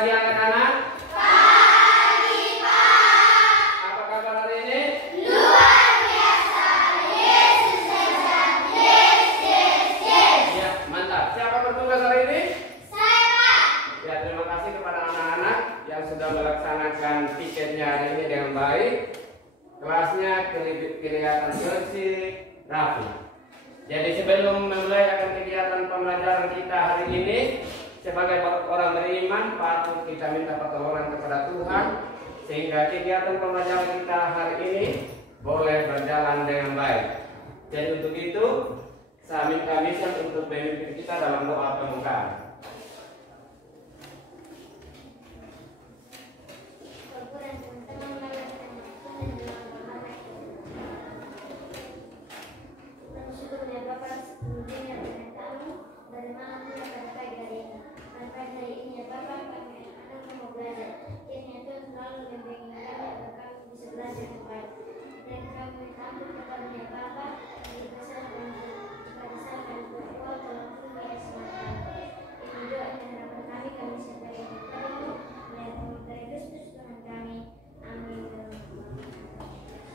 pagi anak-anak? Pagi, Pak. Apa kabar hari ini? Luar biasa. Yesus hebat. Yes. Ya, mantap. Siapa bertugas hari ini? Saya, Pak. Ya, terima kasih kepada anak-anak yang sudah melaksanakan piketnya hari ini dengan baik. Kelasnya kelihatan bersih, rapi. Jadi sebelum memulai akan kegiatan pembelajaran kita hari ini, sebagai orang beriman patut kita minta pertolongan kepada Tuhan sehingga kegiatan pembelajaran kita hari ini boleh berjalan dengan baik. Jadi untuk itu saya minta Michelle untuk memimpin kita dalam doa pembukaan.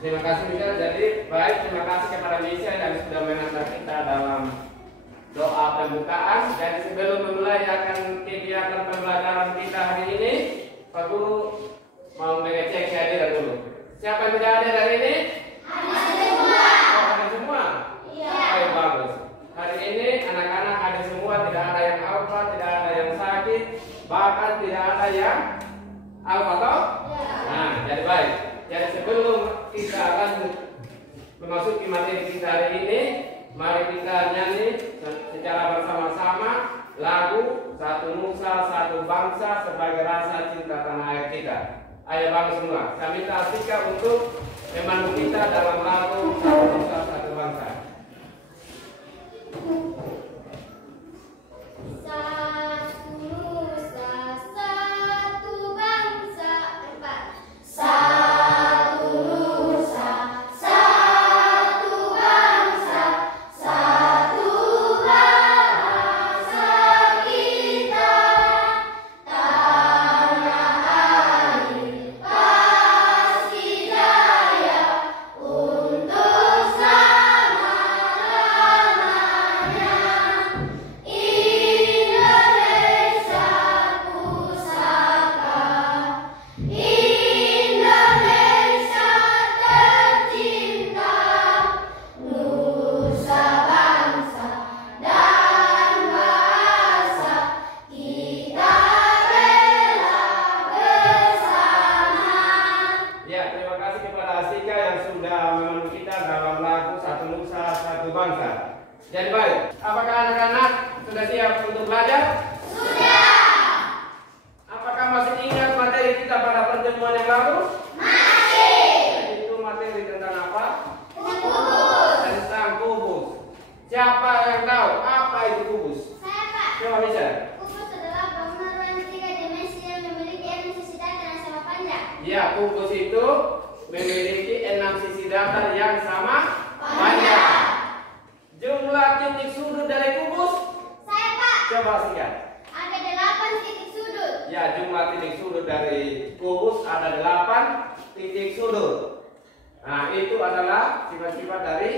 Terima kasih Michelle. Jadi baik, terima kasih kepada Michelle yang sudah mengantar kita dalam doa pembukaan. Jadi sebelum memulai akan kegiatan pembelajaran kita hari ini, Pak Guru mau mengecek kehadiran dulu. Siapa yang tidak hadir hari ini? Hadir semua. Oh, hadir semua? Iya. Baik, bagus. Hari ini anak-anak hadir semua, tidak ada yang alfa, tidak ada yang sakit, bahkan tidak ada yang alfa toh? Iya. Nah, jadi baik. Jadi sebelum kita lanjut memasuki materi kita hari ini, mari kita nyanyi secara bersama-sama lagu Satu Nusa Satu Bangsa sebagai rasa cinta tanah air kita. Ayo bangsa semua, saya minta Asika untuk memandu kita dalam lagu Satu Nusa Satu Bangsa. Satu nusa, satu bangsa. Satu nusa, satu bangsa, satu bahasa kita. Tanah air pasti jaya untuk selama-lamanya. Indonesia pusaka, Indonesia tercinta, nusa bangsa dan bahasa kita rela bersama. Ya, terima kasih kepada Asika yang sudah memandu kita dalam lagu Satu Nusa Satu Bangsa. Jadi baik, apakah anak-anak sudah siap untuk belajar? Sudah. Apakah masih ingat materi kita pada pertemuan yang lalu? Masih. Itu materi tentang apa? Kubus. Tentang kubus. Siapa yang tahu apa itu kubus? Saya, Pak. Coba bisa. Kubus adalah bangunan ruang tiga dimensi yang memiliki 6 sisi datar yang sama panjang. Ya, kubus itu memiliki 6 sisi datar yang sama panjang. Jumlah titik sudut dari kubus? Saya, Pak. Coba Asika. Ada 8 titik sudut. Ya, jumlah titik sudut dari kubus ada 8 titik sudut. Nah, itu adalah sifat-sifat dari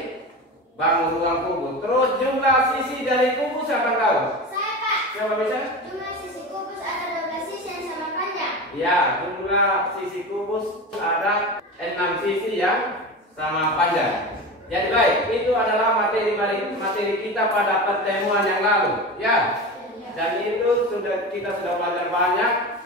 bangun ruang kubus. Terus jumlah sisi dari kubus siapa yang tahu? Saya, Pak. Coba bisa? Jumlah sisi kubus ada 12 sisi yang sama panjang. Ya, jumlah sisi kubus ada 6 sisi yang sama panjang. Jadi baik, itu adalah materi kita pada pertemuan yang lalu. Ya. Dan itu kita sudah belajar banyak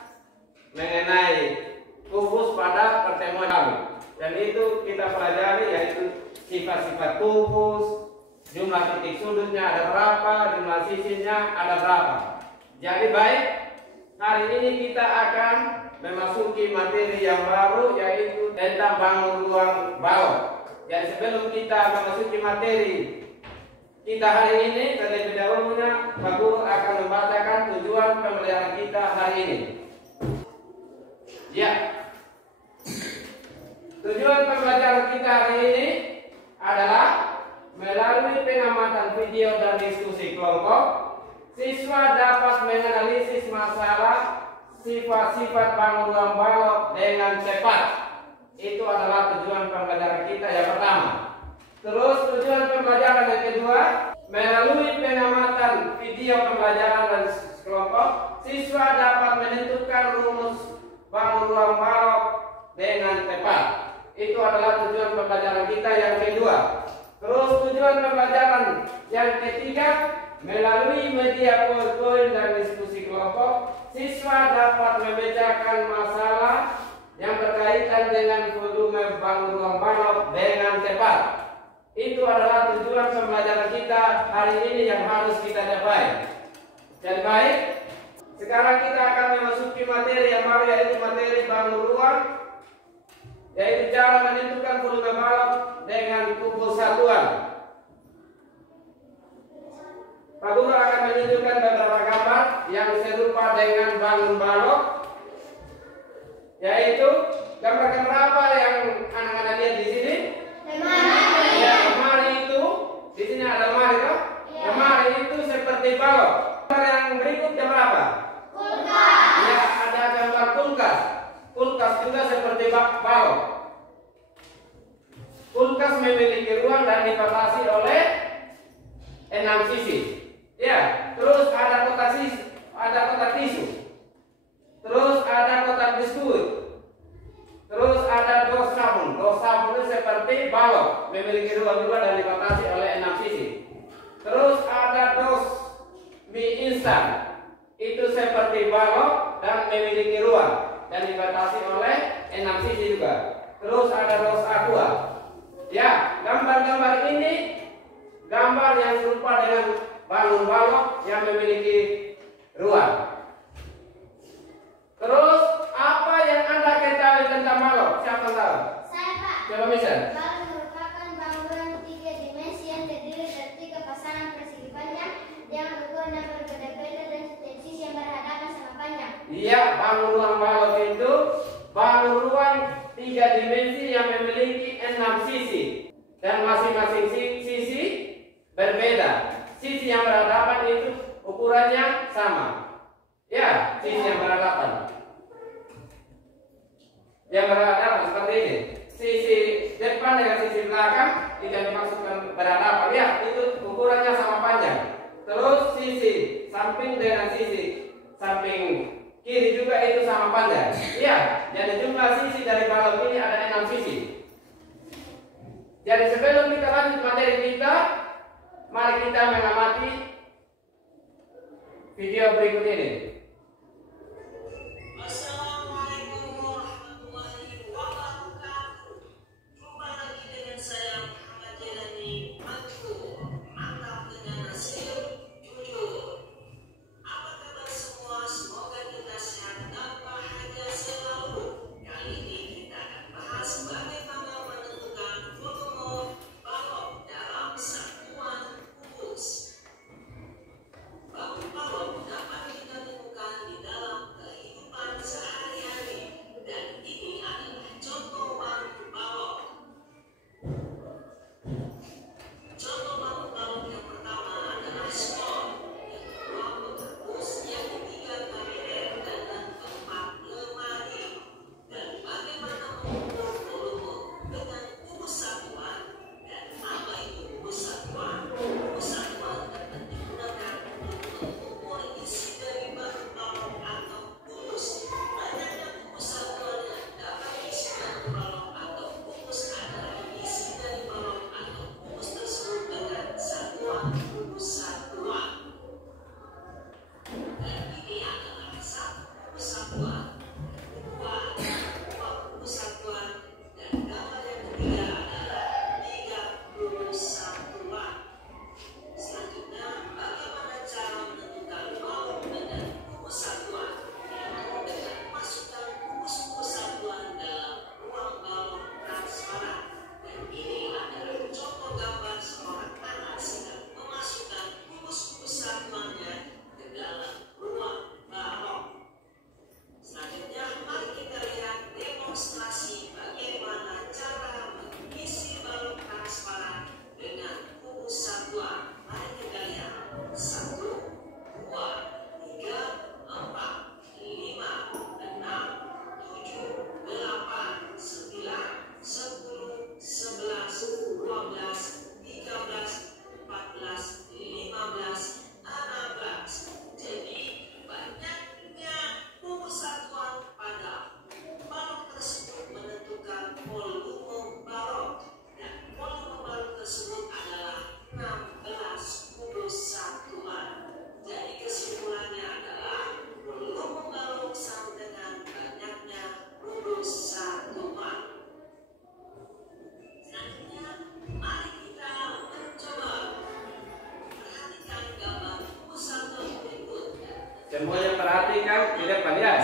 mengenai kubus pada pertemuan lalu. Dan itu kita pelajari yaitu sifat-sifat kubus, jumlah titik sudutnya ada berapa, jumlah sisinya ada berapa. Jadi baik, hari ini kita akan memasuki materi yang baru yaitu tentang bangun ruang bawah. Jadi sebelum kita memasuki materi kita hari ini, terlebih dahulunya Pak Guru akan membacakan tujuan pembelajaran kita hari ini. Ya, tujuan pembelajaran kita hari ini adalah melalui pengamatan video dan diskusi kelompok, siswa dapat menganalisis masalah sifat-sifat bangun ruang balok dengan cepat. Itu adalah tujuan pembelajaran kita yang pertama. Terus tujuan pembelajaran yang kedua, melalui pengamatan video pembelajaran dan kelompok, siswa dapat menentukan rumus bangun ruang balok dengan tepat. Itu adalah tujuan pembelajaran kita yang kedua. Terus tujuan pembelajaran yang ketiga, melalui media PowerPoint dan diskusi kelompok, siswa dapat memecahkan masalah yang berkaitan dengan volume bangun ruang balok dengan cepat. Itu adalah tujuan pembelajaran kita hari ini yang harus kita capai. Jadi baik, sekarang kita akan memasuki materi yang baru, yaitu materi bangun ruang, yaitu cara menentukan volume balok dengan kumpul satuan. Pak Guru akan menunjukkan beberapa gambar yang serupa dengan bangun balok, yaitu gambar-gambar apa yang anak-anak lihat di sini? Lemari. Ya, lemari itu di sini ada lemari, toh? Ya. Lemari itu seperti balok. Gambar yang berikutnya berapa? Kulkas. Ya, ada gambar kulkas. Kulkas juga seperti balok. Kulkas memiliki ruang dan dibatasi oleh 6 sisi. Ya, terus ada kotak tisu. Terus ada kotak biskuit. Terus ada dos sabun. Dos sabun itu seperti balok, memiliki ruang juga dan dibatasi oleh 6 sisi. Terus ada dos mie instan. Itu seperti balok dan memiliki ruang dan dibatasi oleh 6 sisi juga. Terus ada dos aqua. Ya, gambar-gambar ini gambar yang serupa dengan bangun balok yang memiliki ruang. Terus apa yang Anda ketahui tentang balok? Siapa tahu? Saya, Pak. Coba misal. Balok merupakan bangunan 3 dimensi yang terdiri dari 3 pasangan persegi panjang yang berukuran dan berbeda-beda dan setiap sisi yang berhadapan sama panjang. Iya, bangun ruang balok itu bangun ruang 3 dimensi yang memiliki 6 sisi dan masing-masing sisi berbeda. Sisi yang berhadapan itu ukurannya sama. Ya, sisi yang berhadapan. Yang berhadapan seperti ini. Sisi depan dengan sisi belakang tidak dimaksudkan berhadapan. Ya, itu ukurannya sama panjang. Terus sisi samping dengan sisi samping kiri juga itu sama panjang. Ya, jadi jumlah sisi dari balok ini ada 6 sisi. Jadi sebelum kita lanjut materi kita, mari kita mengamati video berikut ini. Assalamualaikum warahmatullahi wabarakatuh. Jumpa lagi dengan saya Muhammad Jelani Mantu, mantap dengan hasil jujur. Apa kabar semua? Semoga kita sehat dan bahagia selalu. Kali ini kita akan bahas bagaimana menentukan volume balok dalam satuan kubus. Bangun balok dapat kita temukan di dalam kehidupan sehari-hari. Semuanya perhatikan di depan ya.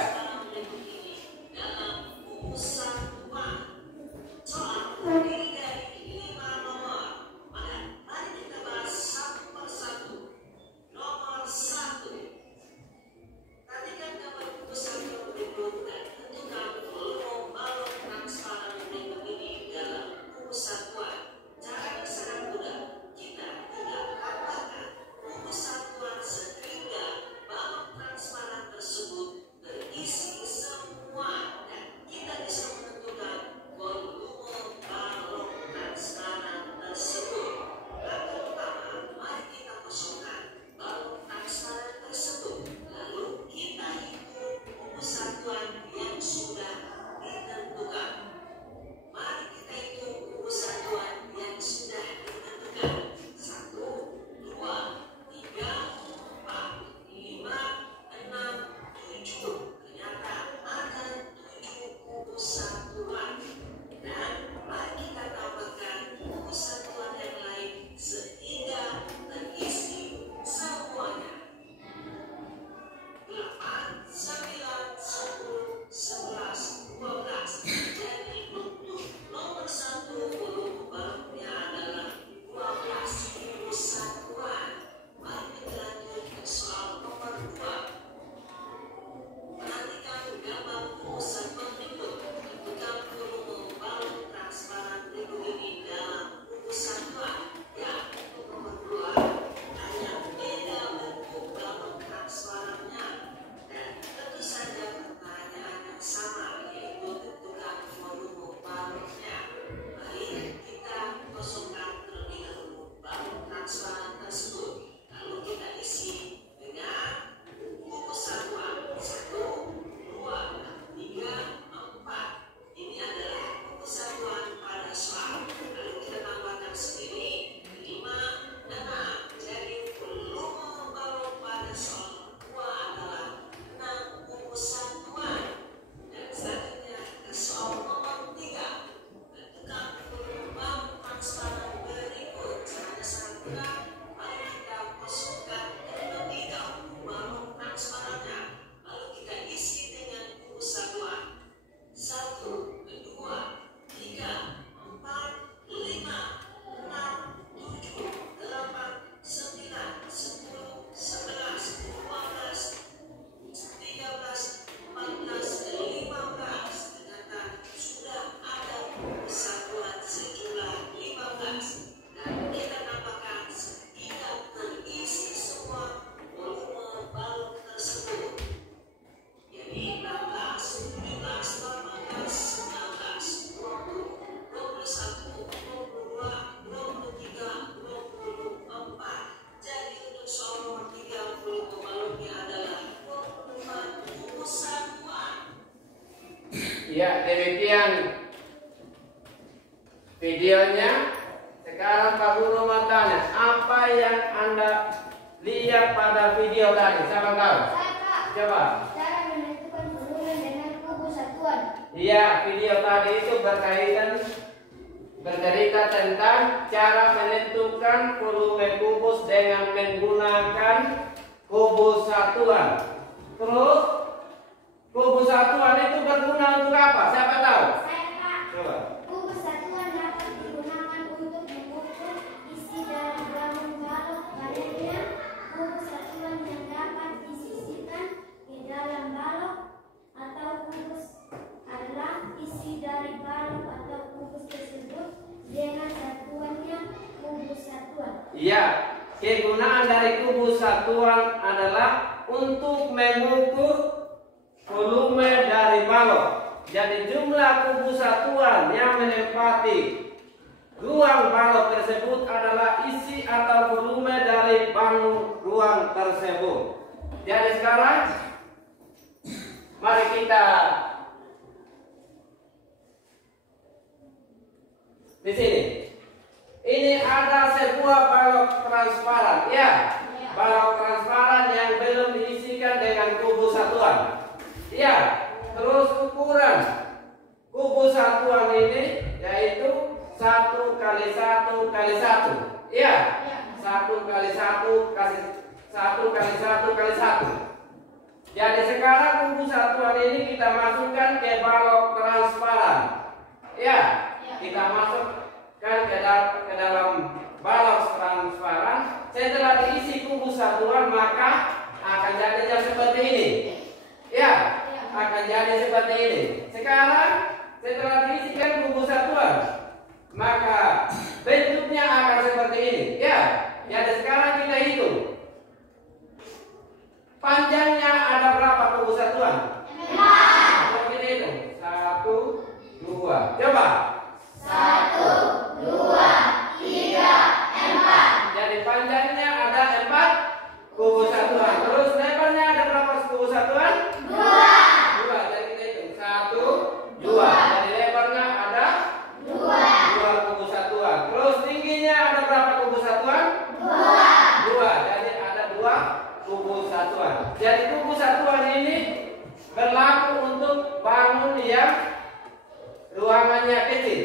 Ya, demikian videonya. Sekarang Pak Guru mau tanya, apa yang Anda lihat pada video tadi? Siapa tahu? Coba. Cara menentukan volume dengan kubus satuan. Iya, video tadi itu bercerita tentang cara menentukan volume kubus dengan menggunakan kubus satuan. Terus kubus satuan itu berguna untuk apa? Siapa tahu? Saya, Pak. Coba. Kubus satuan dapat digunakan untuk mengukur isi dari balon-balon baliknya. Kubus satuan yang dapat disisihkan di dalam balon atau kubus adalah isi dari balon atau kubus tersebut dengan satuannya kubus satuan. Iya, kegunaan dari kubus satuan adalah untuk mengukur volume dari balon. Jadi jumlah kubus satuan yang menempati ruang balon tersebut adalah isi atau volume dari balon ruang tersebut. Jadi sekarang mari kita di sini. Ini ada sebuah balon transparan, ya. Balon transparan yang belum diisikan dengan kubus satuan. Ya, terus ukuran kubus satuan ini yaitu 1 kali 1 kali 1. Ya, 1 kali 1 kasih 1 kali 1 kali 1. Jadi sekarang kubu satuan ini kita masukkan ke balok transparan. Ya, kita masukkan ke dalam balok transparan. Setelah diisi kubu satuan maka akan jadinya seperti ini. Ya, akan jadi seperti ini. Sekarang setelah diisikan kubu satuan maka bentuknya akan seperti ini. Ya, jadi sekarang kita hitung. Panjangnya ada berapa kubu satuan? 4. Kita hitung. 1, 2. Coba. 1, 2, 3, 4. Jadi panjangnya ada 4 kubu satuan. Terus lebarnya ada berapa kubu satuan? 2. Jadi kita hitung. 1, 2. Jadi lebarnya ada 2 kubu satuan. Terus tingginya ada berapa kubu satuan? 2. Jadi ada 2 kubu satuan. Jadi kubu satuan ini berlaku untuk bangun yang ruangannya kecil.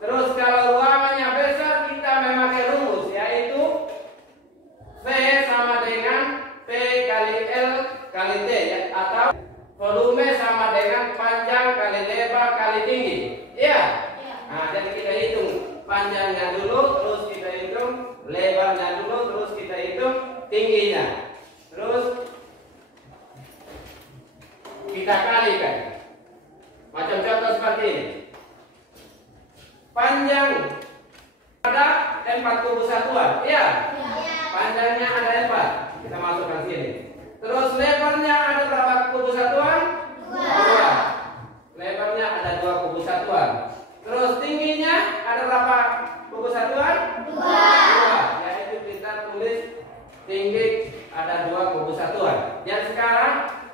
Terus kalau ruangannya besar kita memakai rumus yaitu V sama dengan P kali L kali T ya, atau volume sama dengan panjang kali lebar kali tinggi. Iya. Nah, jadi kita hitung panjangnya dulu, terus kita hitung lebarnya dulu, terus kita hitung tingginya. Terus kita kalikan. Macam contoh seperti ini. Panjang ada 4 kubu satuan. Iya. Panjangnya ada 4. Kita masukkan sini. Terus lebarnya ada berapa kubu satuan? 2. Lebarnya ada 2 kubu satuan. Terus tingginya ada berapa kubu satuan? 2. Yaitu kita tulis tinggi ada 2 kubu satuan. Dan sekarang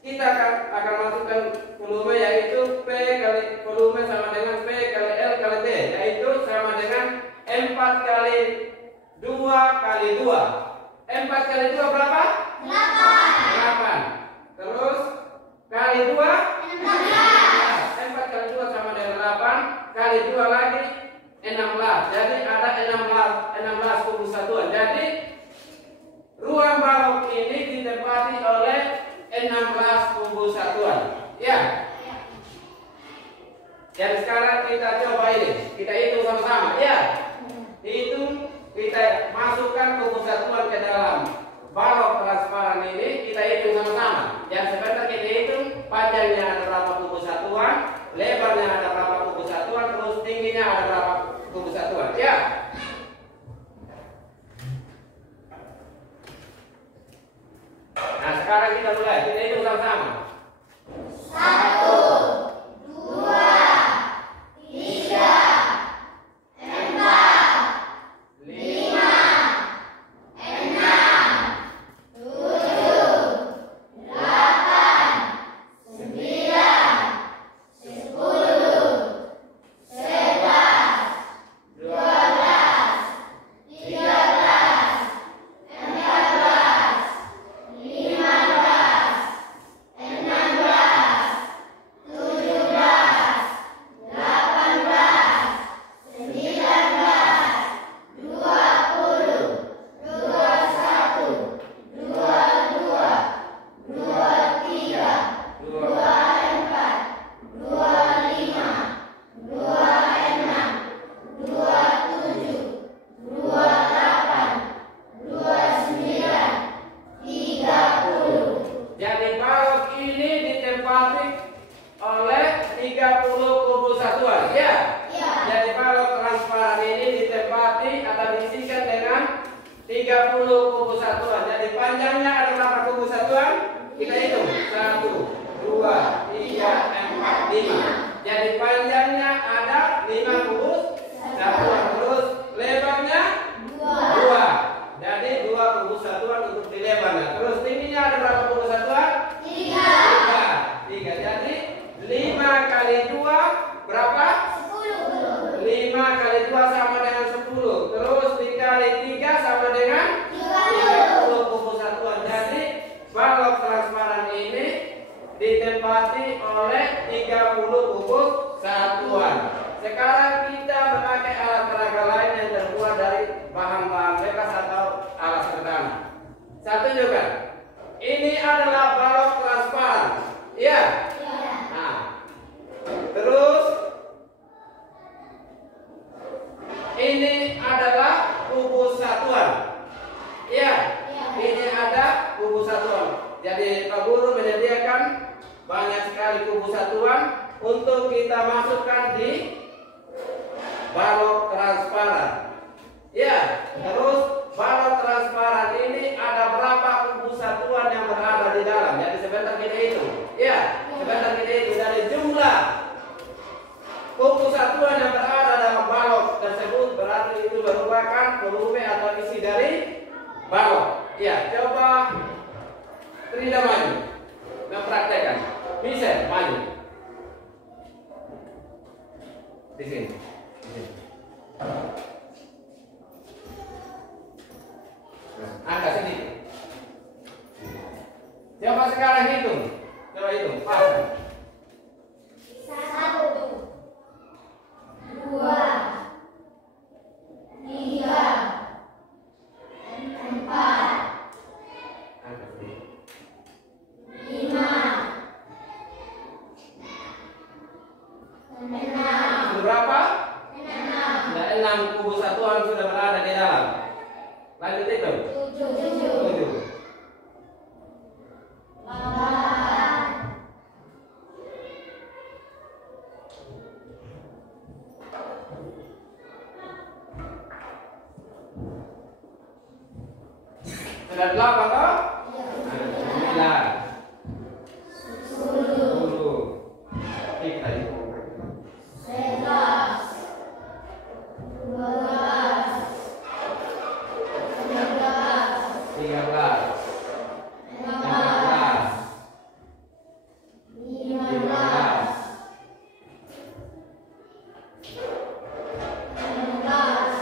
kita akan masukkan volume yaitu P kali volume sama dengan P kali L kali T, yaitu sama dengan 4 kali 2 kali 2. 4 kali 2 berapa? 8. Terus kali 2 16. 4 kali 2 sama dengan 8, kali 2 lagi 16. Jadi ada 16 kubu satuan. Jadi ruang balok ini ditempati oleh 16 kubu satuan. Ya. Dan sekarang kita coba ini. Kita hitung sama-sama. Ya. Hitung, kita masukkan kubu satuan ke dalam balok transparan ini. Kita hitung sama-sama. Dan sebentar kita hitung panjangnya ada berapa kubu satuan, lebarnya ada berapa kubu satuan, terus tingginya ada berapa kubu satuan. Ya. Nah, sekarang kita mulai. Kita hitung sama-sama. 1, 2, 3, 4, 5, 6, 7, 8, 30 kubu satuan. Jadi panjangnya ada berapa kubu satuan? Kita hitung. 1, 2, 3, 4, 5. Jadi panjangnya ada 5 kubu satuan. Terus lebarnya 2. Jadi 2 kubu satuan untuk di lebarnya. Terus tingginya ada berapa kubu satuan? 3. Jadi 5 kali 2 berapa? 10. 5 kali 2 sama dengan 10. Terus dikali 3 sama dengan 30 kubu satuan. Jadi balok transparan ini ditempati oleh 30 kubu satuan. volume atau isi dari balok. Ya, coba Trida maju mempraktekkan. Michelle maju di sini. Angkat sedikit. Coba sekarang hitung. Coba hitung. Pasang. 1, 2, 3, 4, 5, 6. Berapa? 6. Sudah 6 kubu satuan sudah berada di dalam. Lanjut itu. 7. 8. Sudah 8 toh? 9. 10. Kita hitung. 11, 12, 13, 13. 14, 15, 16,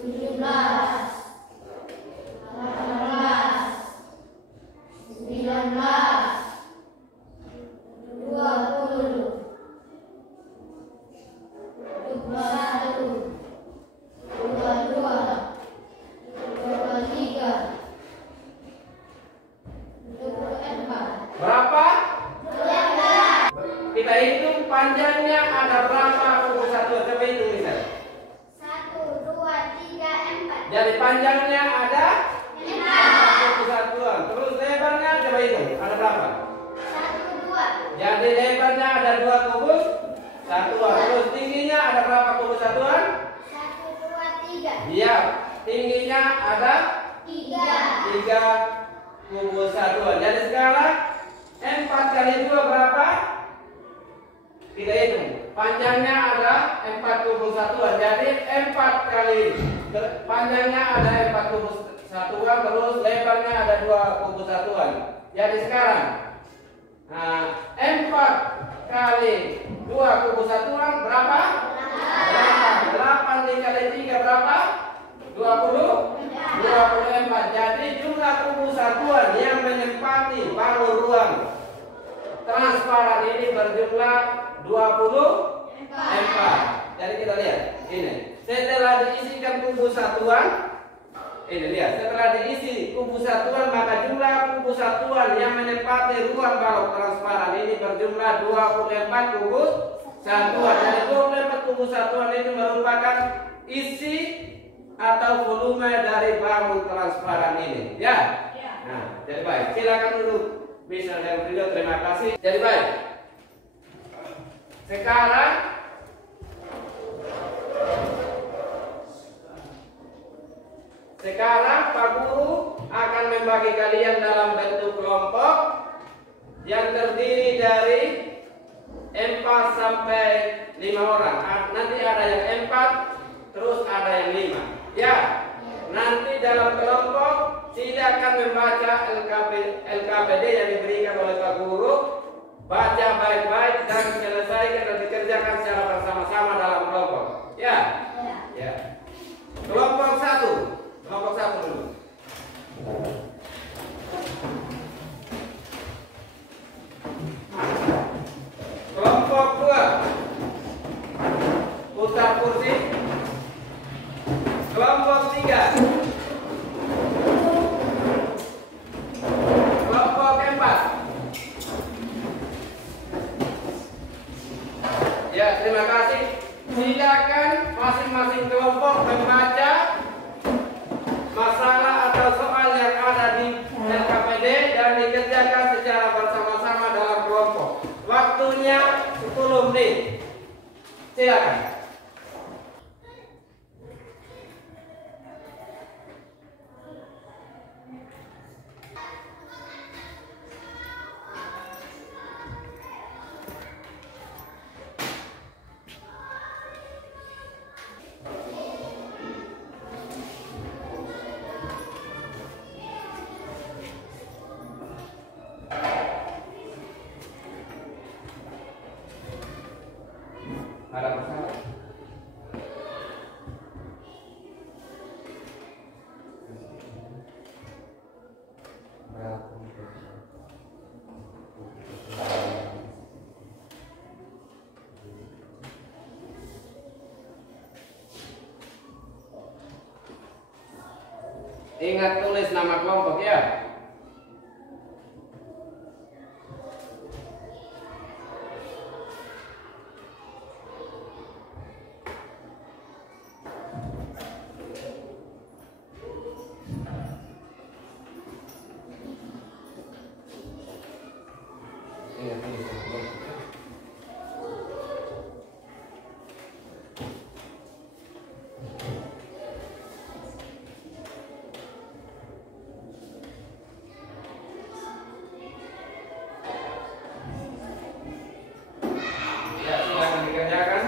17, 18, 19, 20, 21, 22, 23, 24. Berapa? 12. Kita hitung panjangnya ada berapa kubu satuan. Coba hitung misalnya. 1, 2, 3, 4. Jadi panjangnya ada 4. kubu satuan. Terus lebarnya coba hitung. Ada berapa? 1, 2. Jadi lebarnya ada 2 kubu satuan. Terus tingginya ada berapa kubu satuan? 1, 2, 3. Iya, tingginya ada 3. 3 kubu satuan. Jadi sekarang 4 kali 2 berapa? Kita hitung. Panjangnya ada 4 kubu satuan. Jadi 4 kali panjangnya ada 4 kubu satuan, terus lebarnya ada 2 kubu satuan. Jadi sekarang 4 kali 2 kubu satuan berapa? 8. 8 dikali 3 berapa? 20? 24. Jadi jumlah kubu satuan yang menempati paruh ruang transparan ini berjumlah 24. Jadi kita lihat ini. Setelah diisikan kubu satuan, ini lihat. Setelah diisi kubu satuan, maka jumlah kubu satuan yang menempati ruang balok transparan ini berjumlah 24 kubu satuan. Jadi 24 kubu satuan itu merupakan isi atau volume dari balok transparan ini. Ya. Nah, jadi baik. Silakan duduk. Bisa dan video, terima kasih. Jadi baik. Sekarang Pak Guru akan membagi kalian dalam bentuk kelompok yang terdiri dari 4 sampai 5 orang. Nanti ada yang 4, terus ada yang 5. Ya. Nanti dalam kelompok silakan membaca LKPD yang diberikan oleh Pak Guru. Baca baik-baik dan selesaikan dan dikerjakan secara bersama-sama dalam kelompok. Ya. Ya. Kelompok 1. Kelompok 1 dulu. Kelompok 2. Putar kursi. Kelompok 3. Kelompok 4. Ya, terima kasih. Silakan masing-masing kelompok membaca masalah atau soal yang ada di LKPD dan dikerjakan secara bersama-sama dalam kelompok. Waktunya 10 menit. Silakan. Ingat tulis nama kelompok ya. Ya, silakan dikerjakan.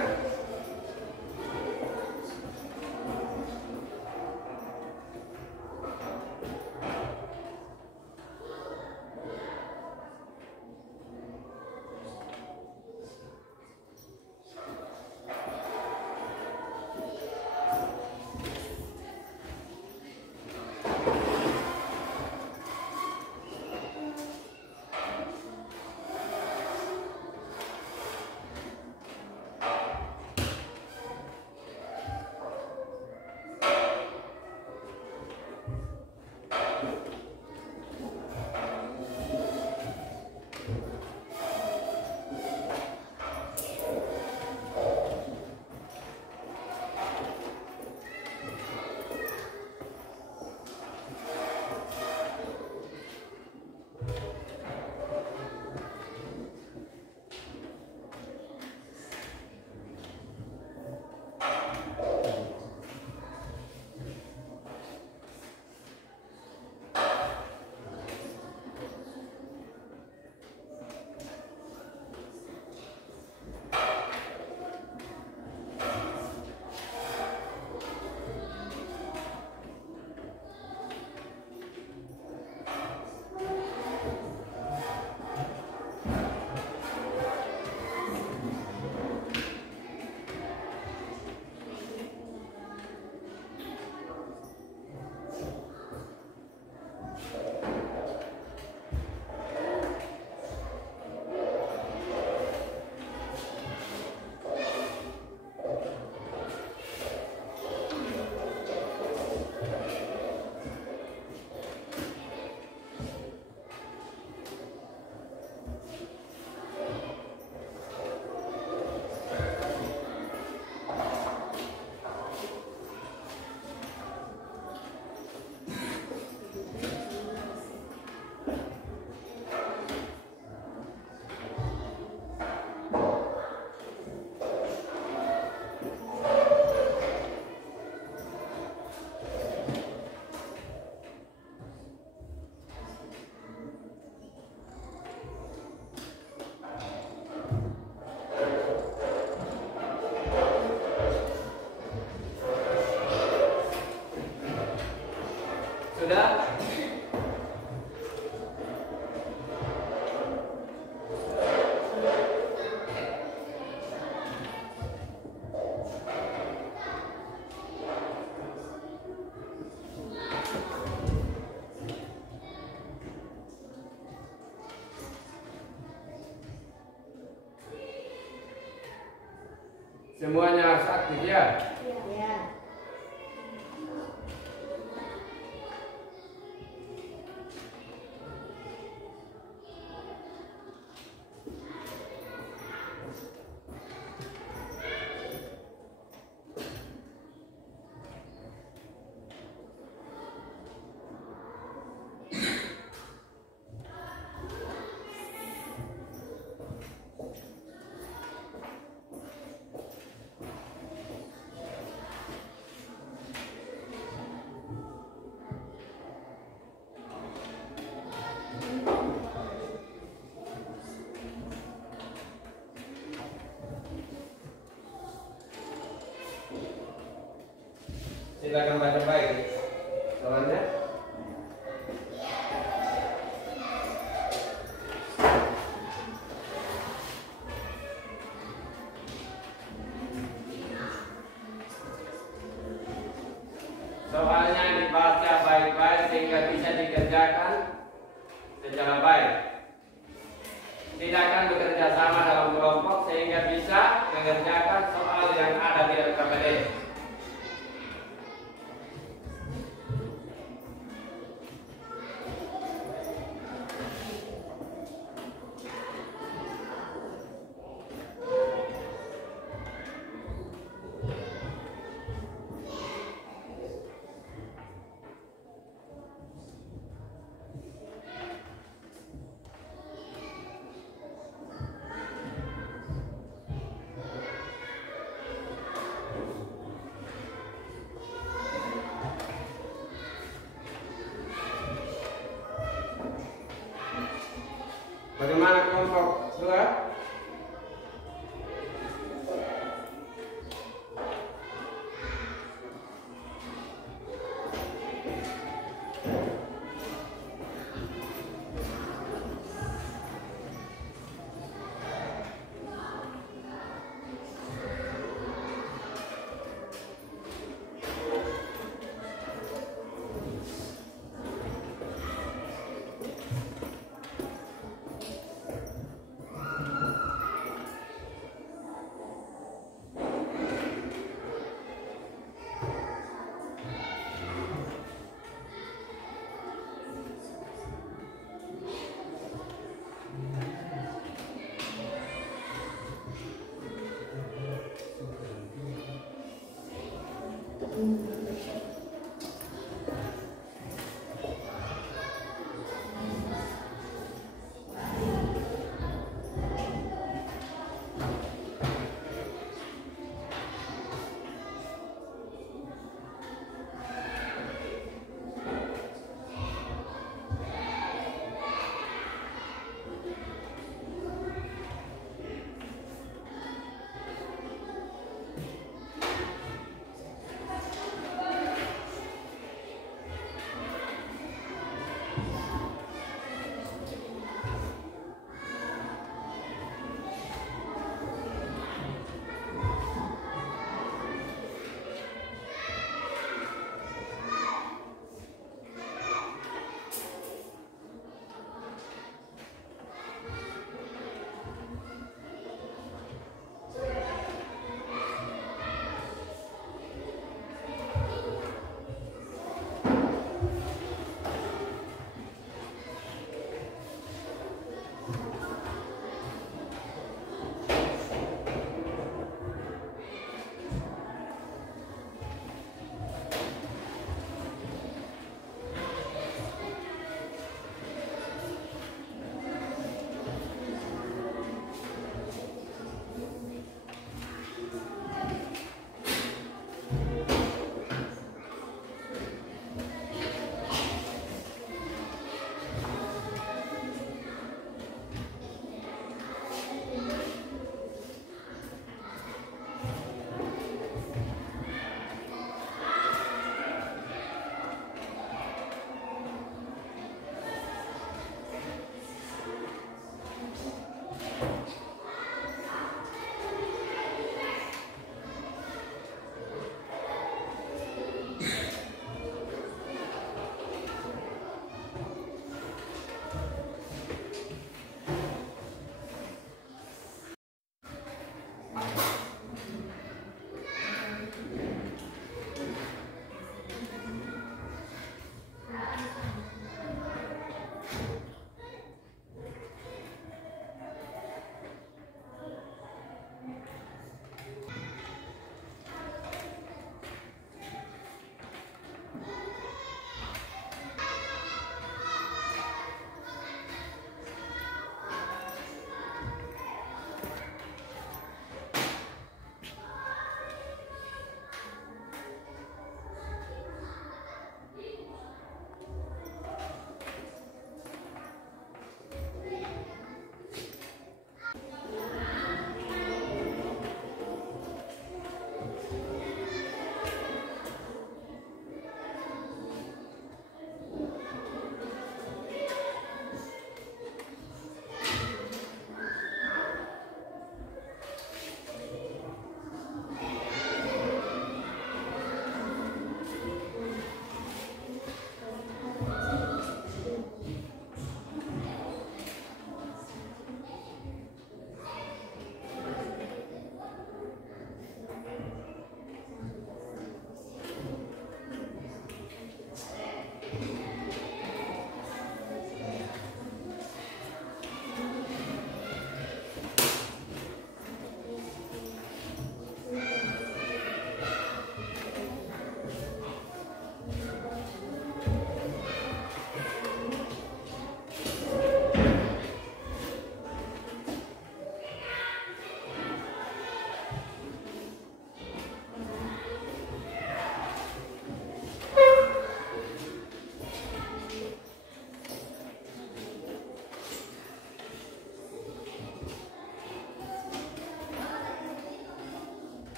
Sudah? Semuanya harus aktif ya. Ya. Silakan baca baik soalnya. Soalnya dibaca baik-baik sehingga bisa dikerjakan secara baik. Silakan bekerja sama dalam kelompok sehingga bisa mengerjakan soal yang ada di LKPD. Bagaimana kelompok 2?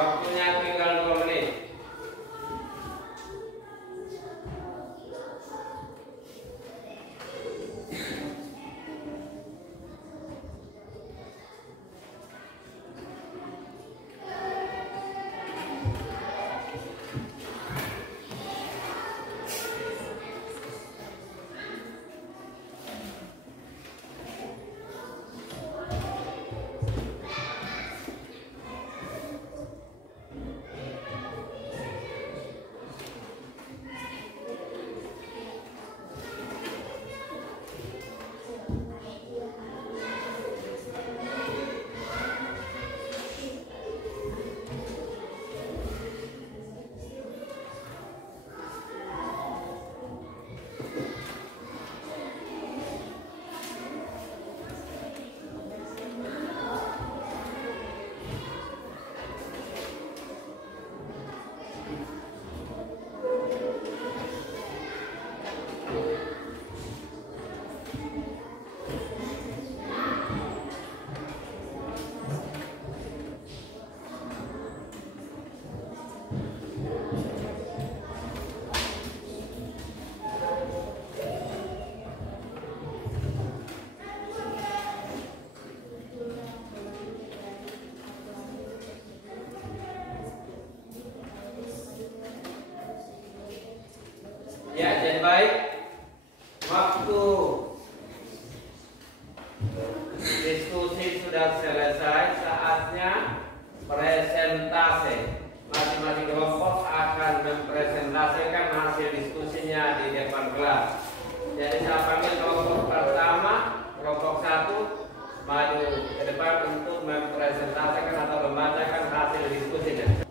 Waktunya tinggal 2 menit. Ya, jadi baik. Waktu diskusi sudah selesai, saatnya presentasi. Masing-masing kelompok akan mempresentasikan hasil diskusinya di depan kelas. Jadi saya panggil kelompok pertama, kelompok 1 maju ke depan untuk mempresentasikan atau membacakan hasil diskusinya.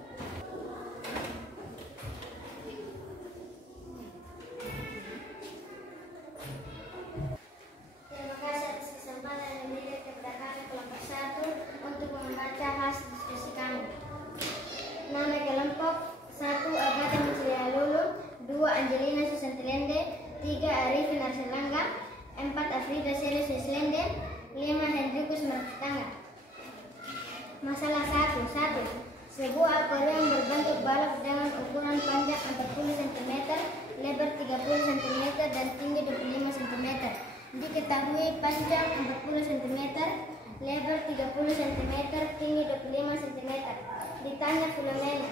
Nama kelompok 1 Agatha Mucilia Lulu, 2 Angelina Susantilende, 3 Arifin Arselangga, 4 Afrida Celis Islende, 5 Hendrikus Martitanga. Masalah 1. Sebuah akuarium berbentuk balok dengan ukuran panjang 40 cm, lebar 30 cm, dan tinggi 25 cm. Diketahui panjang 40 cm, lebar 30 cm, tinggi 25 cm. Ditanya Filomena,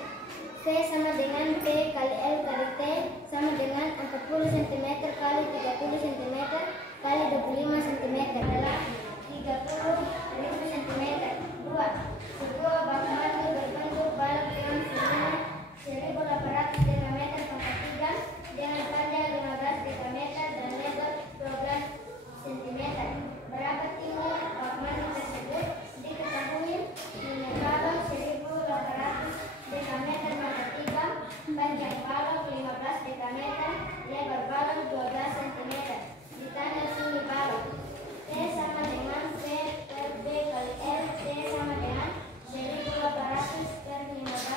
V sama dengan P kali L kali T sama dengan 40 cm kali 30 cm kali 25 cm adalah 30.000 cm. 2. Sebuah bak mandi berbentuk balok dengan volume 1800 dekameter pangkat 3 dengan panjang 15 dekameter dan lebar 12 cm. Berapa tinggi bak mandi tersebut? Diketahui punya balok 1800 dekameter pangkat 3, panjang balok 15 dekameter, lebar balok 12 cm. Ditanya tinggi balok. T sama dengan V per B kali L. T sama dengan 1800 per 15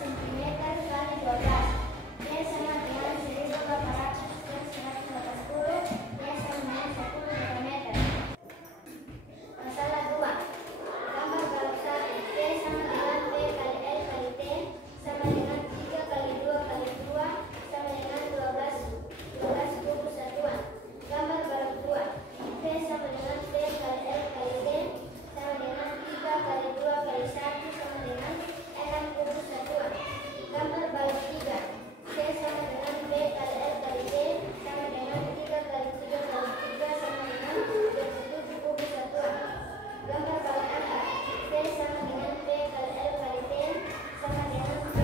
cm kali 12. T sama dengan 1800 per 180. T sama dengan 10 dekameter. Masalah 2. Gambar balok 1. T sama dengan P kali L kali T sama dengan 3 kali 2 kali 2 sama dengan 12 kubus satuan. Gambar balok 2. P sama dengan P kali L kali T sama dengan 3 kali 2 kali 1 sama dengan 6 kubus satuan. Gambar balok 3. P sama dengan P kali L kali T sama dengan 3 kali 3 kali 3 sama dengan 27 kubus satuan. Gambar balok 4. P sama dengan P kali L kali T sama dengan P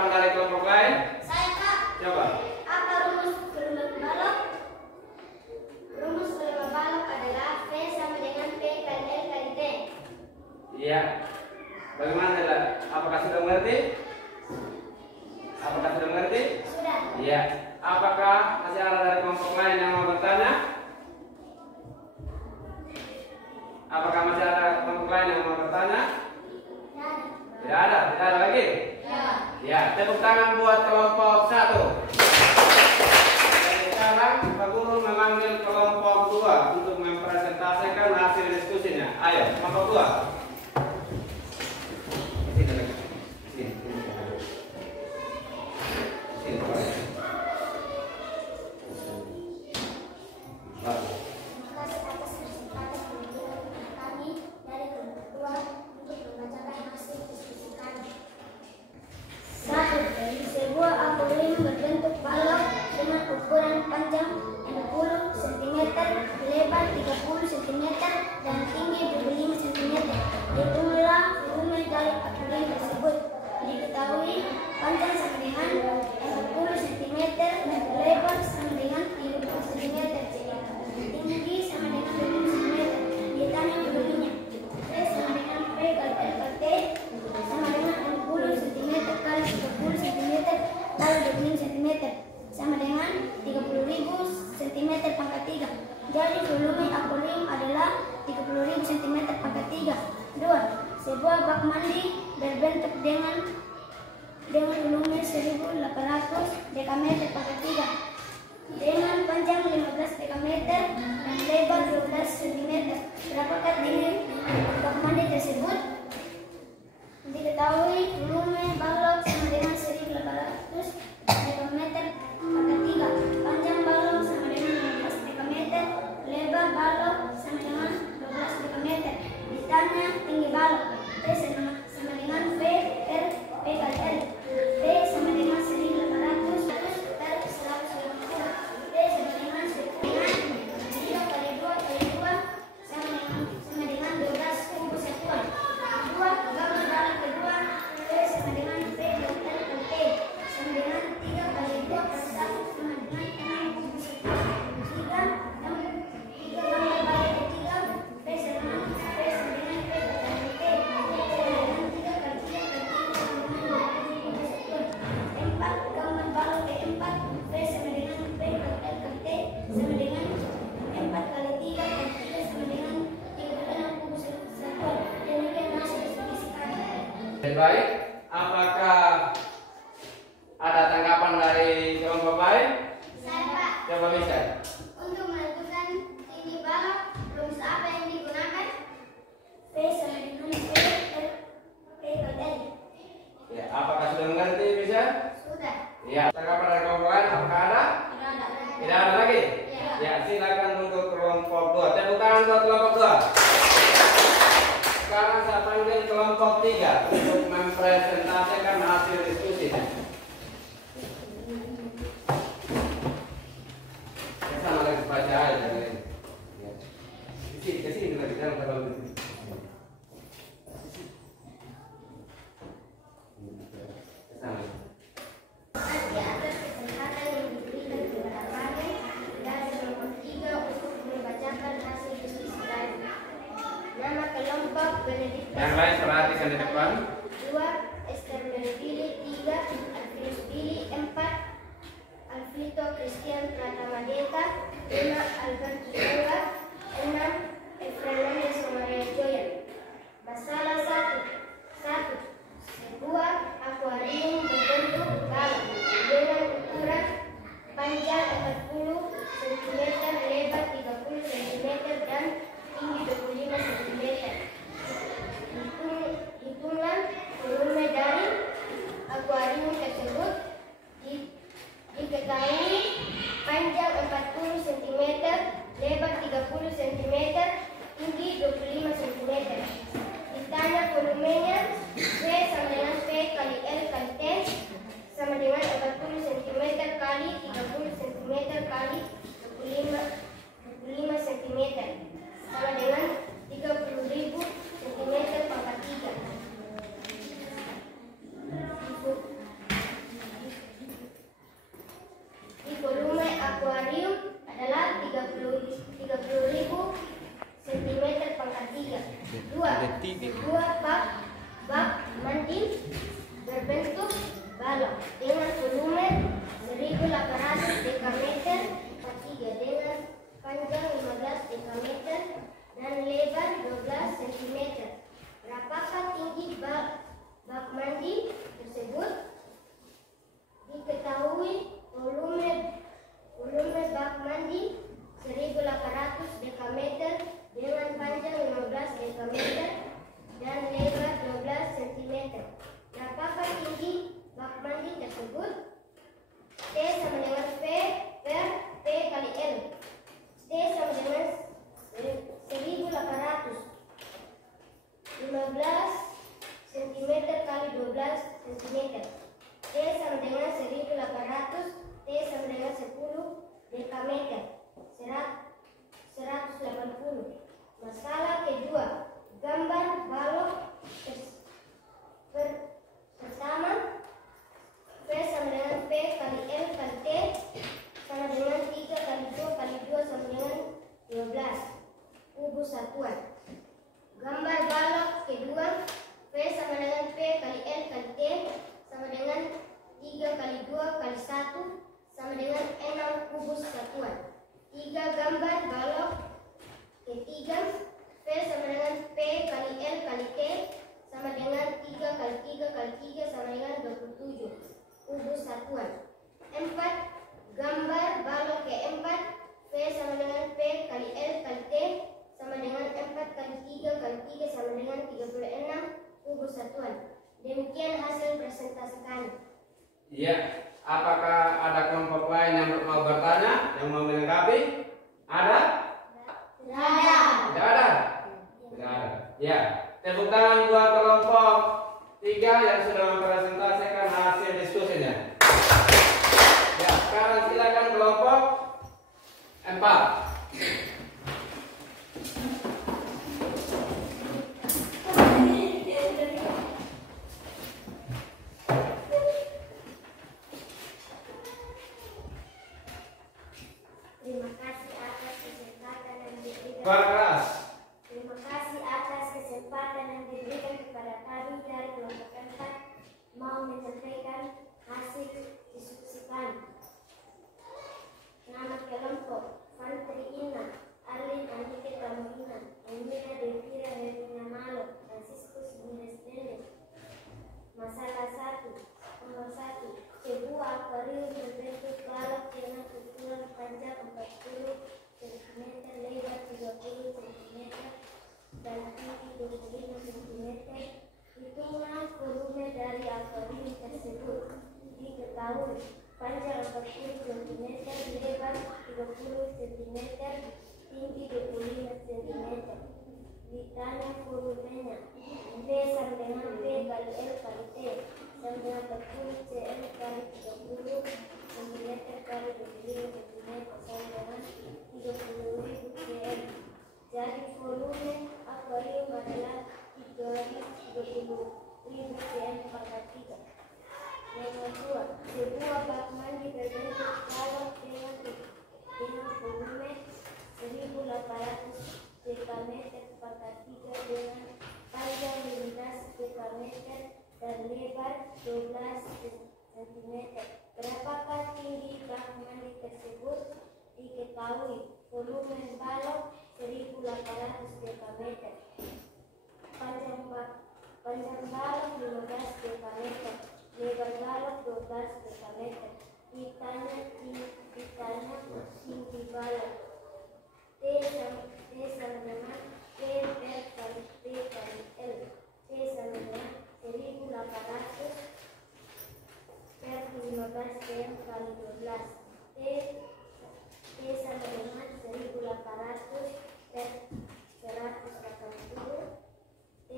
tanggapan dari kelompok lain? Saya, Pak. Coba. Apa rumus volume balok? Rumus volume balok adalah V sama dengan P kali L kali T. Iya. Bagaimana Lela? Apakah sudah mengerti? Apakah sudah mengerti? Sudah. Iya. Apakah masih ada dari kelompok lain yang mau bertanya? Apakah masih ada kelompok lain yang mau bertanya? Tidak ada. Tidak ada lagi? Ya. Ya, tepuk tangan buat kelompok 1. Dan sekarang Pak Guru memanggil kelompok 2 untuk mempresentasikan hasil diskusinya. Ayo, kelompok 2. Sini lagi. Sini. Sini. Terima kasih atas kesempatan kami dari kelompok 2 untuk membacakan hasil diskusi kami. 1. Sebuah akuarium berbentuk balok dengan ukuran panjang 60 cm, lebar 30 cm, dan tinggi 25 cm. Hitunglah volume dari akuarium tersebut. Diketahui panjang sama dengan 40 cm, lebar sama dengan 30 cm, tinggi sama dengan 25 cm. Ditanya volume. V sama dengan P kali L kali T sama dengan 60 cm kali 30 cm kali 25 cm sama dengan 30.000 cm pangkat 3. Jadi volume akuarium adalah 30.000 cm pangkat 3. 2. Sebuah bak mandi berbentuk dengan volume 1.800 dekameter pangkat 3 dengan panjang 15 dekameter dan lebar 12 cm. Berapakah tinggi bak mandi tersebut? Diketahui volume balok sama dengan 1.800 dekameter pangkat 3. Panjang balok sama dengan 15 dekameter, lebar balok sama dengan 12 dekameter. Ditanya tinggi balok. P sama dengan V per P kali L. P sama dengan 1.800 per 150. P sama dengan 3 kali 2 kali 2 sama dengan 12 kubu satuan. 2. Gambar balok kedua. P sama dengan P kali L kali T sama dengan 3 kali 2 kali 1 sama dengan 6 kubu satuan. 3. Gambar balok ketiga. P sama dengan P kali L T sama dengan 3 kali 3 kali 3 sama dengan 2 kubu satuan. 4. Gambar balok keempat. P sama dengan P kali L kali T sama dengan 4 kali 3 kali 3 sama dengan 36 kubu satuan. Demikian hasil diskusi kami. Baik, apakah ada tanggapan dari kelompok lain? Saya, Pak. Coba bisa. Untuk menentukan tinggi balok, rumus apa yang digunakan? P sama dengan P per P kali L. Ya, apakah sudah mengerti bisa? Sudah. Ya, tanggapan dari kelompok lain apakah ada? Tidak ada lagi? Ya, silakan untuk kelompok 2. Tepuk tangan buat kelompok 2. Sekarang saya panggil kelompok 3 untuk mempresentasikan hasil diskusinya. Sama lagi baca aja. Ya. Ke sini lagi, jangan terlalu di sini. Sama. Di atas kesempatan yang diberikan kepada kami dari kelompok 3 untuk membacakan hasil diskusi kami. Nama kelompok Benedict Yang lain perhatikan di depan. 2, Esther Melvili 3, Alvinus Billy 4, Alvito Christian Pratama Deta 5, Albertus Yoga 6, Efraim Maria Joya. Masalah 1. Sebuah akuarium berbentuk balok dengan ukuran panjang 40 cm, lebar 30 cm, dan tinggi 25 cm. Hitunglah volume dari akuarium tersebut. Diketahui panjang 40 cm, lebar 30 cm, tinggi 25 cm. Ditanya volumenya. V sama dengan P kali L kali T sama dengan 40 cm kali 30 cm kali 25 cm sama dengan 30.000 cm pangkat 3. 3 dengan panjang 15 dekameter dan lebar 12 cm. Berapakah tinggi bak mandi tersebut? Diketahui volume bak mandi 1800 dekameter dengan panjang 15 dekameter dan lebar 12 cm. Berapakah tinggi bak mandi tersebut? T sama dengan P per P kali L. T sama dengan 1800. 15 cm kali 12 cm. T sama dengan 1800. T sama dengan 10 dekameter. 180. Masalah kedua. Gambar balok pertama. P sama dengan P kali L kali T sama dengan 3 kali 2 kali 2 sama dengan 12 kubus satuan. Gambar balok kedua. P sama dengan P kali L kali T sama dengan 3 kali 2 kali 1 sama dengan 6 kubus satuan. 3 gambar balok ketiga. P sama dengan P kali L kali T sama dengan 3 kali 3 kali 3 sama dengan 27 kubus satuan. 4 gambar balok keempat. P sama dengan P kali L kali T sama dengan 4 kali 3 kali 3 sama dengan 36 kubus satuan. Demikian hasil presentasi kami. Iya. Apakah ada kelompok lain yang mau bertanya, yang mau melengkapi? Ada? Tidak ada. Tidak ada? Tidak ada. Ya. Tepuk tangan buat kelompok 3 yang sudah mempresentasikan hasil diskusinya. Ya, sekarang silakan kelompok 4. Terima kasih atas kesempatan yang diberikan. Keras. Terima kasih atas kesempatan yang diberikan kepada kami dari kelompok 4 mau menyampaikan hasil diskusi kami. Nama kelompok Fantri Ina, Arlin Anike Tamuina, Emina Devira Herina Malo, Franciscus Bunes Dennis. Masalah 1. Nomor 1. Sebuah akuarium berbentuk balok dengan ukuran panjang 40 cm, lebar 30 cm, dan tinggi 25 cm. Hitunglah volume dari akuarium tersebut. Diketahui panjang 40 cm, lebar 30 cm, tinggi 25 cm. Ditanya volumenya. P sama dengan P kali L kali T sama dengan 40 cm kali 30 cm kali 25 cm sama dengan 30.000 cm. Jadi volume akuarium adalah 30.000 cm pangkat 3. Nomor 2. Sebuah bak mandi berbentuk balok dengan volume 1.800 dekameter pangkat 3 dengan panjang 15 dekameter dan lebar 12 cm. Berapakah tinggi bak mandi tersebut? Diketahui volume balok 1.800 dekameter. Panjang balok 15 dekameter, lebar balok 12 dekameter. Ditanya tinggi balok. T sama dengan P per kali P kali L. T sama dengan 1.800 per 15 cm kali 12. T sama dengan 1.800 per 180. T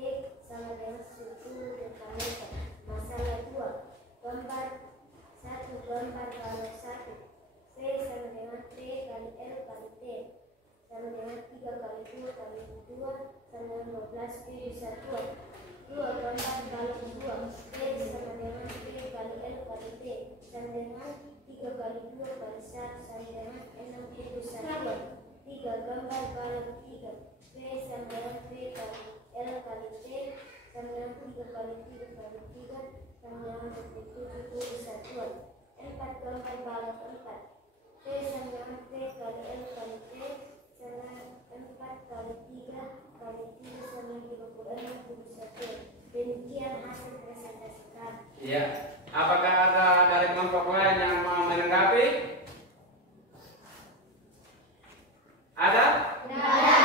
sama dengan 10 dekameter. Masalah 2. Gambar 1. Gambar balok 1. P sama dengan P kali L kali T sama dengan 3 kali 2 kali 2 sama dengan 12 kubus satuan. 2. Gambar balok 2. P sama dengan P kali L kali T sama dengan 3 kali 2 kali 1 sama dengan 6 kubus satuan. 3. Gambar balok 3. P sama dengan P kali L kali T sama dengan 3 kali 3 kali 3 sama dengan 27 kubus satuan. 4. Gambar balok 4. P sama dengan P kali L kali T sama 4 kali 3 kali 3 sama 36 kubu 1. Demikian hasil presentasikan. Iya. Apakah ada dari kelompok lain yang mau menanggapi? Ada? Tidak ada.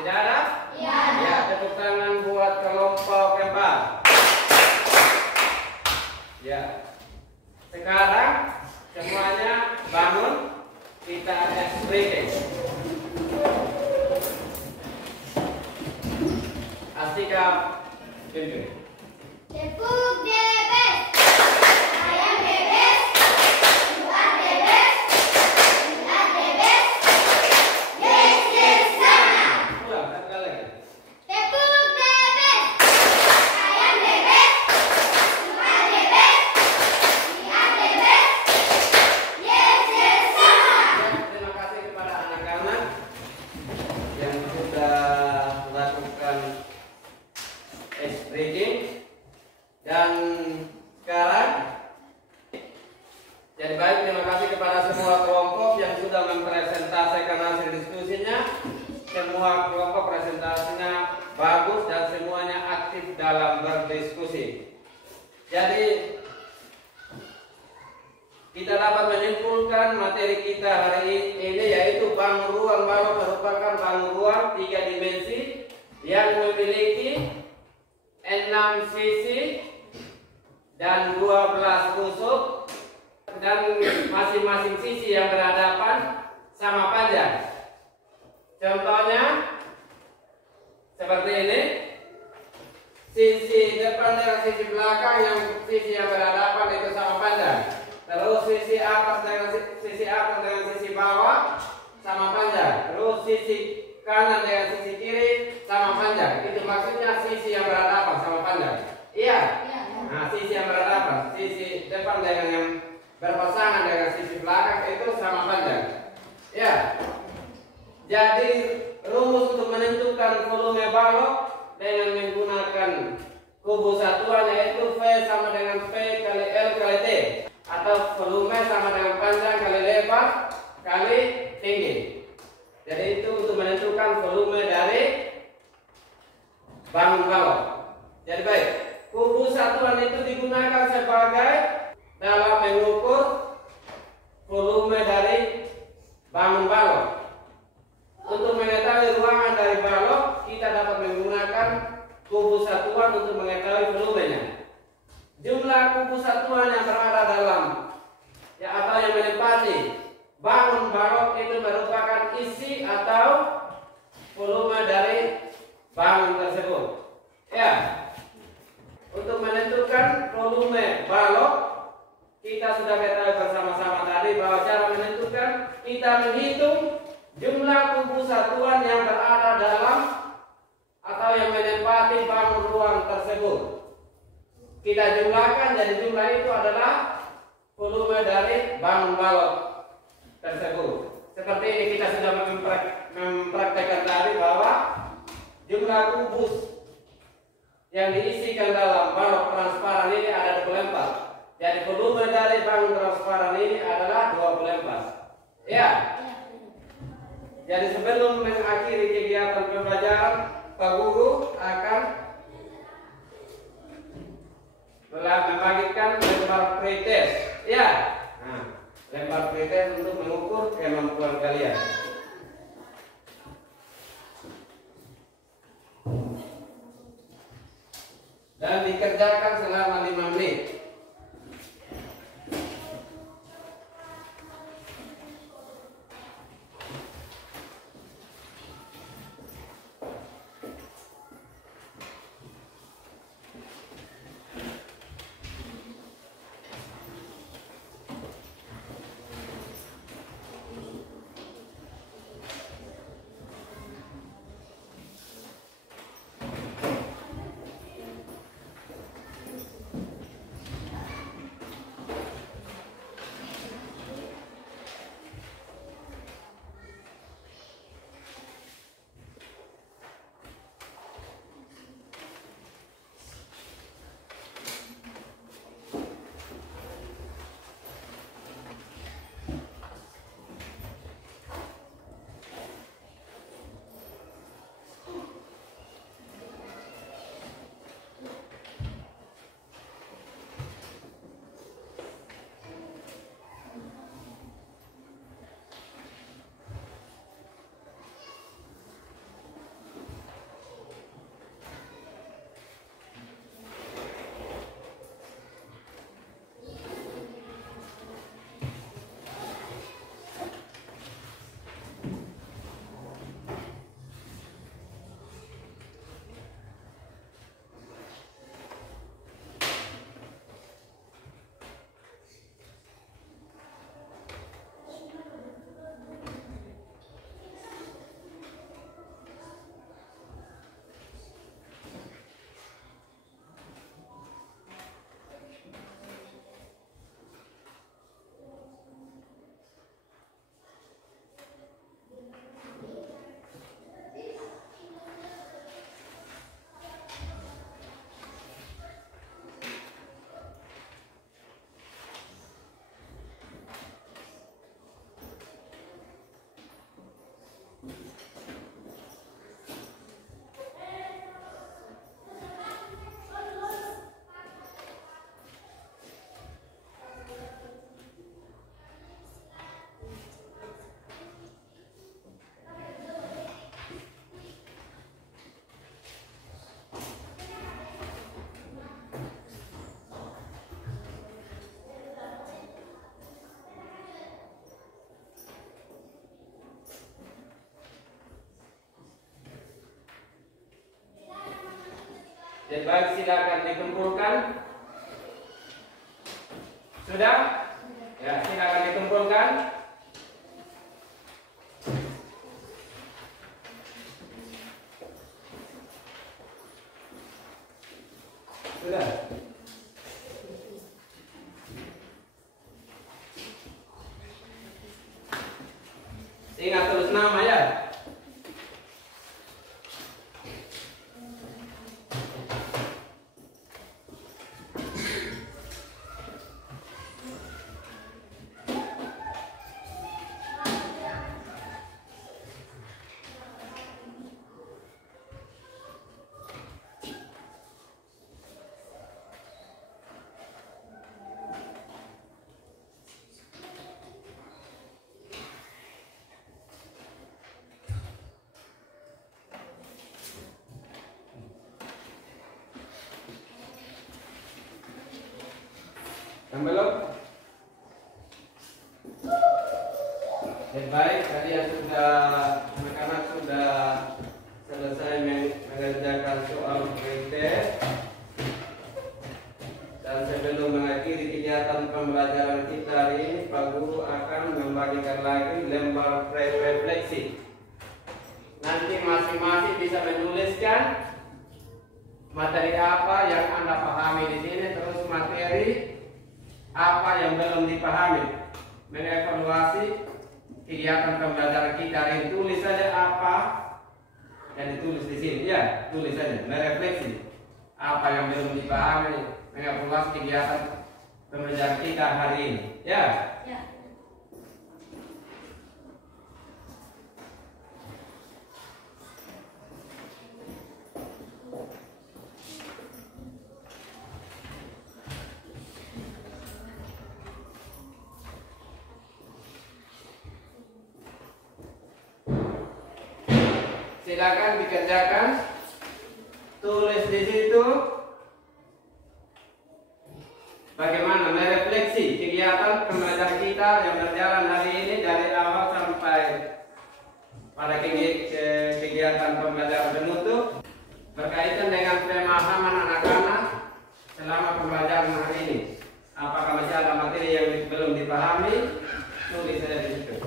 Tidak ada? Iya. Ya, tepuk tangan buat kelompok yang 4. Ya. Sekarang semuanya bangun, kita breaking. Astika tunjuk. Tepuk debes. Ayam debes. Buat debes. Buat debes. Yes, yes, sana. Ulang satu kali lagi. Tepuk debes. Ayam debes. Buat debes. Buat debes. Yes, yes, sana. Terima kasih kepada anak-anak yang sudah melakukan breaking. Dan sekarang jadi baik, terima kasih kepada semua kelompok yang sudah mempresentasikan hasil diskusinya. Semua kelompok presentasinya bagus dan semuanya aktif dalam berdiskusi. Jadi kita dapat menyimpulkan materi kita hari ini yaitu bangun ruang balok merupakan bangun ruang 3 dimensi yang memiliki 6 sisi dan 12 tusuk, dan masing-masing sisi yang berhadapan sama panjang. Contohnya seperti ini. Sisi depan dengan sisi belakang, yang sisi yang berhadapan itu sama panjang. Terus sisi atas dengan sisi bawah sama panjang. Terus sisi kanan dengan sisi kiri sama panjang. Itu maksudnya sisi yang berhadapan sama panjang. Iya. Nah, sisi yang berhadapan, sisi depan dengan yang berpasangan dengan sisi belakang itu sama panjang. Ya. Jadi rumus untuk menentukan volume balok dengan menggunakan kubu satuan yaitu V sama dengan P kali L kali T, atau volume sama dengan panjang kali lebar kali tinggi. Jadi itu untuk menentukan volume dari bangun balok. Jadi baik, kubu satuan itu digunakan sebagai dalam mengukur volume dari bangun balok. Untuk mengetahui ruangan dari balok, kita dapat menggunakan kubu satuan untuk mengetahui volumenya. Jumlah kubu satuan yang berada dalam atau yang menempati bangun balok itu merupakan isi atau volume dari bangun tersebut. Ya. Untuk menentukan volume balok, kita sudah ketahui bersama-sama tadi bahwa cara menentukan kita menghitung jumlah kubu satuan yang berada dalam atau yang menempati bangun ruang tersebut. Kita jumlahkan, jadi jumlah itu adalah volume dari bangun balok tersebut. Seperti ini kita sudah mempraktekkan tadi bahwa jumlah kubus yang diisikan dalam balok transparan ini ada 24. Jadi volume dari bangun transparan ini adalah 24. Ya. Jadi sebelum mengakhiri kegiatan pembelajaran, Pak Guru akan membagikan lembar pretest. Ya. Nah, lembar pretest untuk mengukur kemampuan kalian. Dan dikerjakan selama 5 menit. Jadi baik, silakan dikumpulkan. Sudah? Ya, silakan dikumpulkan. Sudah. Ingat terus nama ya. Yang belum? Baik, tadi yang anak-anak sudah selesai mengerjakan soal pretest. Dan sebelum mengakhiri kegiatan pembelajaran kita hari ini, Pak Guru akan membagikan lagi lembar refleksi. Nanti masing-masing bisa menuliskan materi apa yang Anda pahami di sini, terus materi apa yang belum dipahami. Mengevaluasi kegiatan pembelajaran kita hari ini, tulis saja apa yang ditulis di sini, ya, tulis saja, merefleksi apa yang belum dipahami, mengevaluasi kegiatan pembelajaran kita hari ini, ya. Ya. Silakan dikerjakan, tulis di situ bagaimana merefleksi kegiatan pembelajaran kita yang berjalan hari ini dari awal sampai pada kegiatan pembelajaran penutup berkaitan dengan pemahaman anak-anak selama pembelajaran hari ini. Apakah masih ada materi yang belum dipahami? Tulis saja di situ.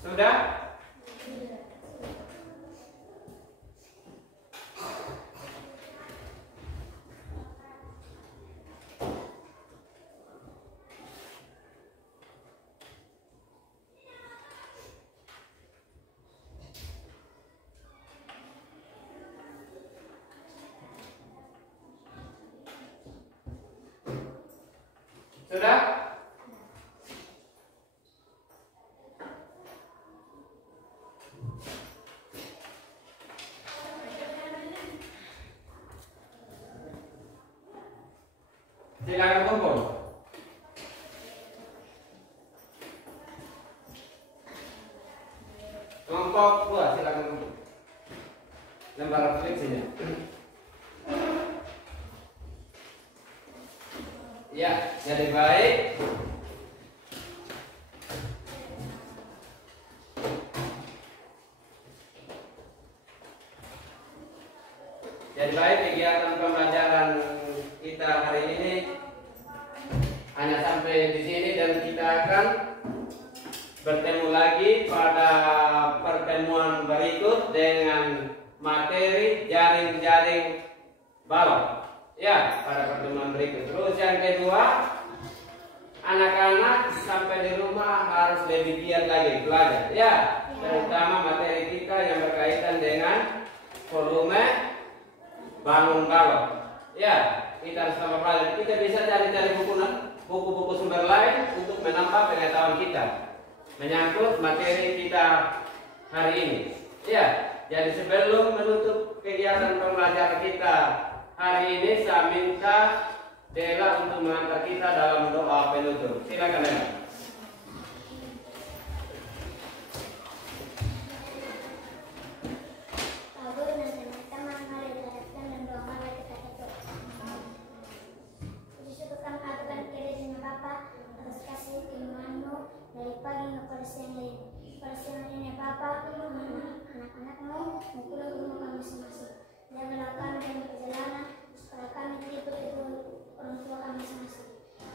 Sudah? Sudah? Silakan kumpul. Kelompok 2 silakan kumpul. Lembar refleksinya. Jadi baik. Jadi baik, kegiatan pembelajaran kita hari ini hanya sampai di sini dan kita akan bertemu lagi pada pertemuan berikut dengan materi jaring-jaring balok. Ya, pada pertemuan berikut. Terus yang kedua, anak-anak sampai di rumah harus lebih giat lagi belajar. Ya, terutama materi kita yang berkaitan dengan volume bangun balok. Ya, kita harus tambah belajar. Kita bisa cari-cari buku-buku sumber lain untuk menambah pengetahuan kita menyangkut materi kita hari ini. Ya, jadi sebelum menutup kegiatan pembelajaran kita hari ini, saya minta Dela untuk mengantar kita dalam doa penutup. Silakan Dela. Dari pagi hingga pada siang ini Bapa, anak-anakmu pulang ke rumah masing-masing. Janganlah kami dalam perjalanan supaya kami tidak bertemu orang tua kami masing-masing.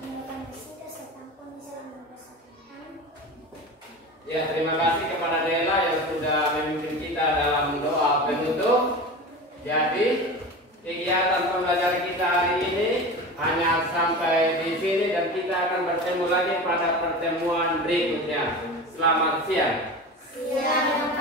Menyerahkan kita serta ampuni salam dosa. Ya, terima kasih kepada Dela yang sudah memimpin kita dalam doa penutup. Jadi kegiatan pembelajaran kita hari ini hanya sampai di sini dan kita akan bertemu lagi pada pertemuan berikutnya. Selamat siang. Siang.